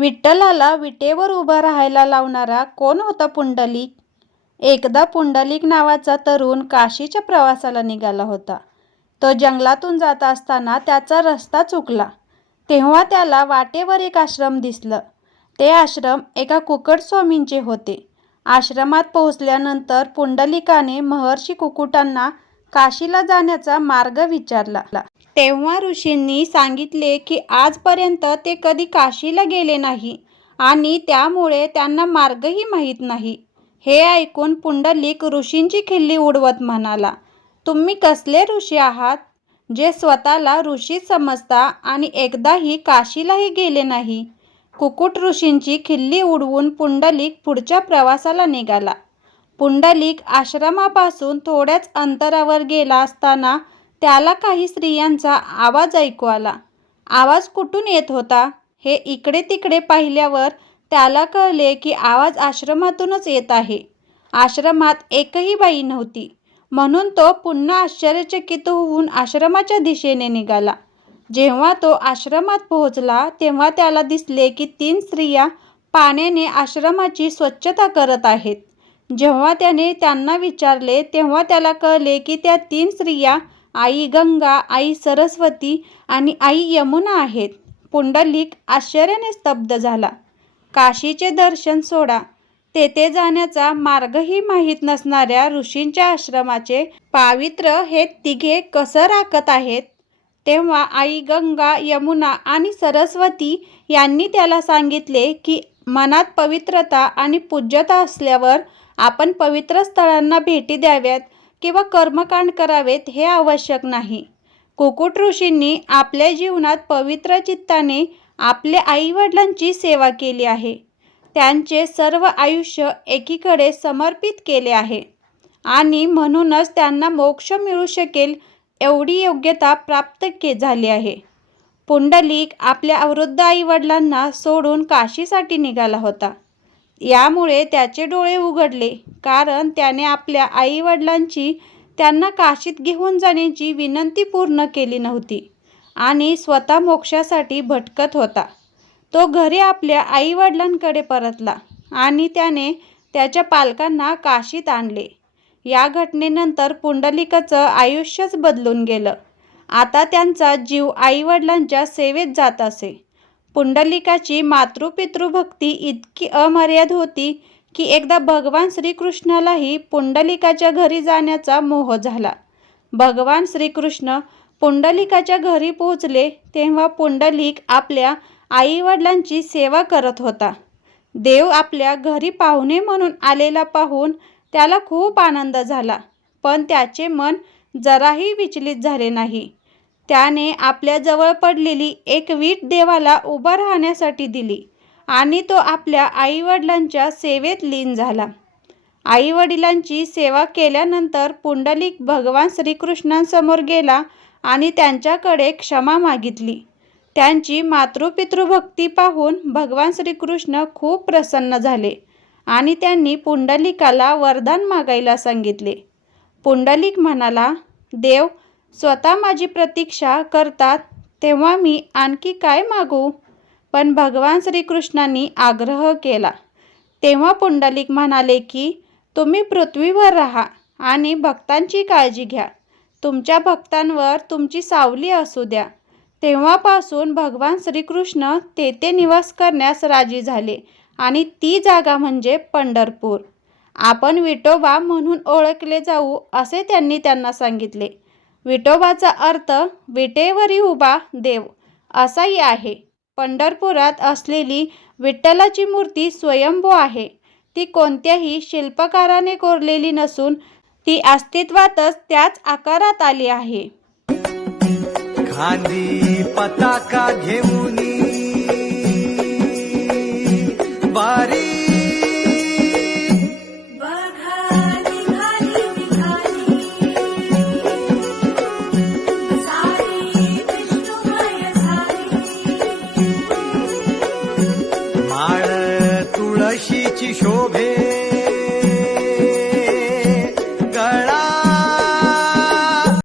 विठ्ठलाला विटेवर उभा राहायला लावणारा कोण होता पुंडलिक एकदा पुंडलिक नावाचा तरुण काशीच्या प्रवासाला निघाला होता तो जंगलातून जात असताना त्याचा रस्ता चुकला तेव्हा त्याला वाटेवर एक आश्रम दिसलं ते आश्रम एका कुकट स्वामींचे होते आश्रमात पोहोचल्यानंतर पुंडलिकाने महर्षी कुकुटांना काशीला जाण्याचा मार्ग विचारला तेव्हा ऋषींनी सांगितले की आजपर्यंत ते कधी काशीला गेले नाही आणि त्यामुळे त्यांना मार्गही माहीत नाही हे ऐकून पुंडलिक ऋषींची खिल्ली उडवत म्हणाला तुम्ही कसले ऋषी आहात जे स्वतःला ऋषी समजता आणि एकदाही काशीलाही गेले नाही कुकुट ऋषींची खिल्ली उडवून पुंडलिक पुढच्या प्रवासाला निघाला पुंडलिक आश्रमापासून थोड्याच अंतरावर गेला असताना त्याला काही स्त्रियांचा आवाज ऐकू आला आवाज कुठून येत होता हे इकडे तिकडे पाहिल्यावर त्याला कळले की आवाज आश्रमातूनच येत आहे आश्रमात एकही बाई नव्हती म्हणून तो पुन्हा आश्चर्यचकित होऊन आश्रमाच्या दिशेने निघाला जेव्हा तो आश्रमात पोहोचला तेव्हा त्याला दिसले की तीन स्त्रिया पाण्याने आश्रमाची स्वच्छता करत आहेत जेव्हा त्याने त्यांना विचारले तेव्हा त्याला कळले की त्या तीन स्त्रिया आई गंगा आई सरस्वती आणि आई यमुना आहेत पुंडलिक आश्चर्याने स्तब्ध झाला काशीचे दर्शन सोडा तेथे जाण्याचा मार्गही माहीत नसणाऱ्या ऋषींच्या आश्रमाचे पावित्र हे तिघे कसं राखत आहेत तेव्हा आई गंगा यमुना आणि सरस्वती यांनी त्याला सांगितले की मनात पवित्रता आणि पूज्यता असल्यावर आपण पवित्र स्थळांना भेटी द्याव्यात किंवा कर्मकांड करावेत हे आवश्यक नाही कुकुट ऋषींनी आपल्या जीवनात पवित्र चित्ताने आपल्या आईवडिलांची सेवा केली आहे त्यांचे सर्व आयुष्य एकीकडे समर्पित केले आहे आणि म्हणूनच त्यांना मोक्ष मिळू शकेल एवढी योग्यता प्राप्त के झाली आहे पुंडलिक आपल्या अवृद्ध आईवडिलांना सोडून काशीसाठी निघाला होता यामुळे त्याचे डोळे उघडले कारण त्याने आपल्या आईवडिलांची त्यांना काशीत घेऊन जाण्याची विनंती पूर्ण केली नव्हती आणि स्वतः मोक्षासाठी भटकत होता तो घरी आपल्या आईवडिलांकडे परतला आणि त्याने त्याच्या पालकांना काशीत आणले या घटनेनंतर पुंडलिकाचं आयुष्यच बदलून गेलं आता त्यांचा जीव आईवडिलांच्या सेवेत जात असे पुंडलिकाची मातृपितृभक्ती इतकी अमर्याद होती की एकदा भगवान श्रीकृष्णालाही पुंडलिकाच्या घरी जाण्याचा मोह झाला भगवान श्रीकृष्ण पुंडलिकाच्या घरी पोहोचले तेव्हा पुंडलिक आपल्या आईवडिलांची सेवा करत होता देव आपल्या घरी पाहुणे म्हणून आलेला पाहून त्याला खूप आनंद झाला पण त्याचे मन जराही विचलित झाले नाही त्याने आपल्या जवळ पडलेली एक वीट देवाला उभा राहण्यासाठी दिली आणि तो आपल्या आईवडिलांच्या सेवेत लीन झाला आईवडिलांची सेवा केल्यानंतर पुंडलिक भगवान श्रीकृष्णांसमोर गेला आणि त्यांच्याकडे क्षमा मागितली त्यांची मातृपितृभक्ती पाहून भगवान श्रीकृष्ण खूप प्रसन्न झाले आणि त्यांनी पुंडलिकाला वरदान मागायला सांगितले पुंडलिक म्हणाला देव स्वतः माझी प्रतीक्षा करतात तेव्हा मी आणखी काय मागू पण भगवान श्रीकृष्णांनी आग्रह केला तेव्हा पुंडलिक म्हणाले की तुम्ही पृथ्वीवर राहा आणि भक्तांची काळजी घ्या तुमच्या भक्तांवर तुमची सावली असू द्या तेव्हापासून भगवान श्रीकृष्ण तेथे निवास करण्यास राजी झाले आणि ती जागा म्हणजे पंढरपूर आपण विटोबा म्हणून ओळखले जाऊ असे त्यांनी त्यांना सांगितले विठोबाचा अर्थ विटेवरी उभा देव असाही आहे पंढरपुरात असलेली विठ्ठलाची मूर्ती स्वयंभू आहे ती कोणत्याही शिल्पकाराने कोरलेली नसून ती अस्तित्वातच त्याच आकारात आली आहे पताका घेऊन बारी আছি শোভে